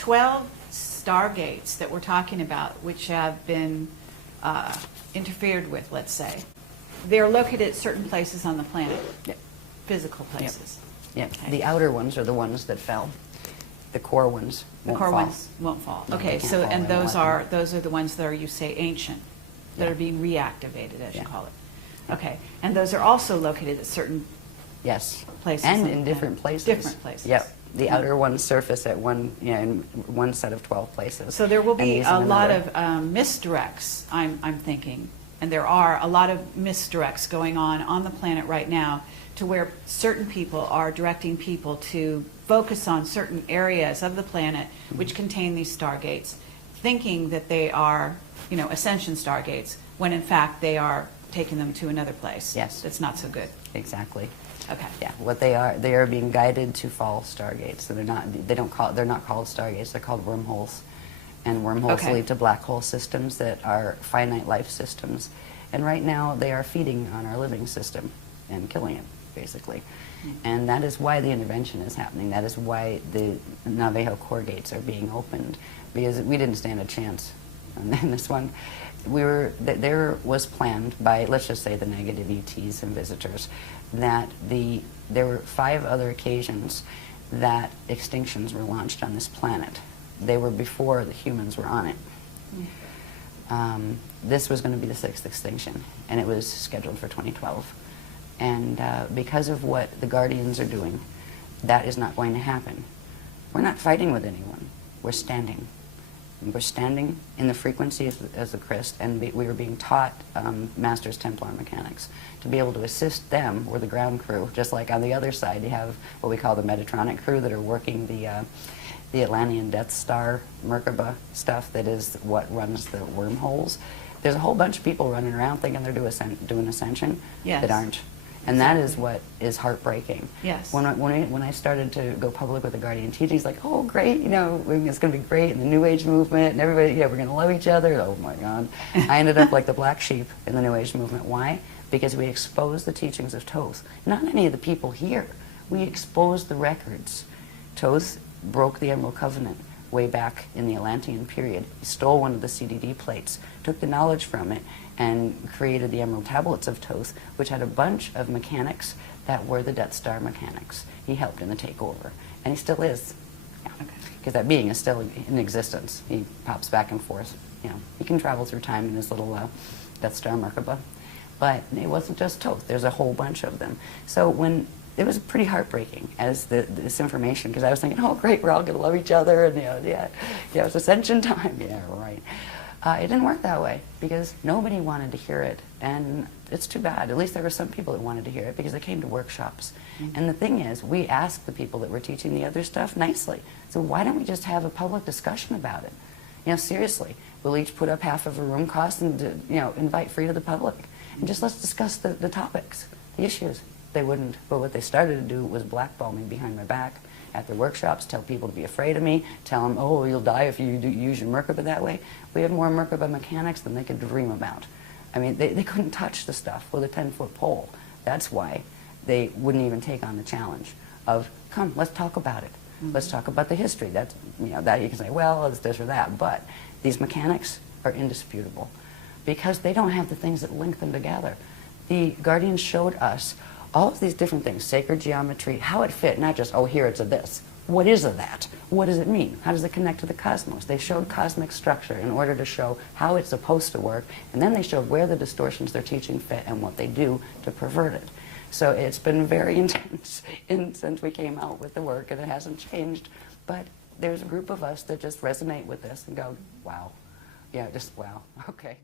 12 stargates that we're talking about, which have been interfered with, let's say, they're located at certain places on the planet, Yep. physical places. Yep. Okay. The outer ones are the ones that fell. The core ones The won't core fall. ones won't fall. No, Okay, they so, can't fall. and They won't those let are the ones that are, you say, ancient, that Yeah. are being reactivated, as you Yeah. call it. Okay, and those are also located at certain Yes. places. And on the in different planet. places. Different places. Yep. The Yeah. outer ones surface at in one set of 12 places. So there will and be these a in lot another. of misdirects, I'm thinking, and there are a lot of misdirects going on the planet right now, to where certain people are directing people to focus on certain areas of the planet which contain these stargates, thinking that they are, ascension stargates, when in fact they are taking them to another place. Yes. That's not so good. Exactly. Okay. Yeah, what they are being guided to fall stargates. So they're not called stargates, they're called wormholes. And wormholes Okay. lead to black hole systems that are finite life systems. And right now they are feeding on our living system and killing it, basically. And that is why the intervention is happening. That is why the Navajo core gates are being opened, because we didn't stand a chance in this one. There was planned by, let's just say, the negative ETs and visitors, that there were 5 other occasions that extinctions were launched on this planet. They were before the humans were on it. This was going to be the 6th extinction, and it was scheduled for 2012. And because of what the Guardians are doing, that is not going to happen. We're not fighting with anyone. We're standing. We're standing in the frequency as the Christ, and we were being taught Masters Templar mechanics to be able to assist them, or the ground crew. Just like on the other side, you have what we call the Metatronic crew that are working the Atlantean Death Star Merkaba stuff that is what runs the wormholes. There's a whole bunch of people running around thinking they're doing Ascension Yes. that aren't. And that is what is heartbreaking. Yes. When I started to go public with the Guardian teachings, like, oh, great, it's going to be great, and the New Age movement, and everybody, we're going to love each other. Oh, my God. I ended up like the black sheep in the New Age movement. Why? Because we exposed the teachings of Thoth. Not any of the people here. We exposed the records. Thoth broke the Emerald Covenant way back in the Atlantean period. He stole one of the CDD plates, took the knowledge from it, and created the Emerald Tablets of Thoth, which had a bunch of mechanics that were the Death Star mechanics. He helped in the takeover, and he still is. Because that being is still in existence. He pops back and forth. He can travel through time in his little Death Star Merkaba. But it wasn't just Thoth. There's a whole bunch of them. So it was pretty heartbreaking as this information, because I was thinking, oh, great, we're all going to love each other, and it's Ascension time. Yeah, right. It didn't work that way, because nobody wanted to hear it, and it's too bad. At least there were some people that wanted to hear it, because they came to workshops. And the thing is, we asked the people that were teaching the other stuff nicely. So why don't we just have a public discussion about it? Seriously, we'll each put up half of a room cost and invite free to the public, and just let's discuss the topics, the issues. They wouldn't. But what they started to do was blackball me behind my back at their workshops, tell people to be afraid of me, tell them, oh, you'll die if you use your Merkaba that way. We have more Merkaba mechanics than they could dream about. I mean, they couldn't touch the stuff with a 10-foot pole. That's why they wouldn't even take on the challenge of, come, let's talk about it. Let's talk about the history. That's, that you can say, well, it's this or that. But these mechanics are indisputable, because they don't have the things that link them together. The Guardians showed us all of these different things, sacred geometry, how it fit, not just, oh, here it's a this. What is a that? What does it mean? How does it connect to the cosmos? They showed cosmic structure in order to show how it's supposed to work, and then they showed where the distortions they're teaching fit and what they do to pervert it. So it's been very intense since we came out with the work, and it hasn't changed, but there's a group of us that just resonate with this and go, wow. Yeah, just wow. Okay.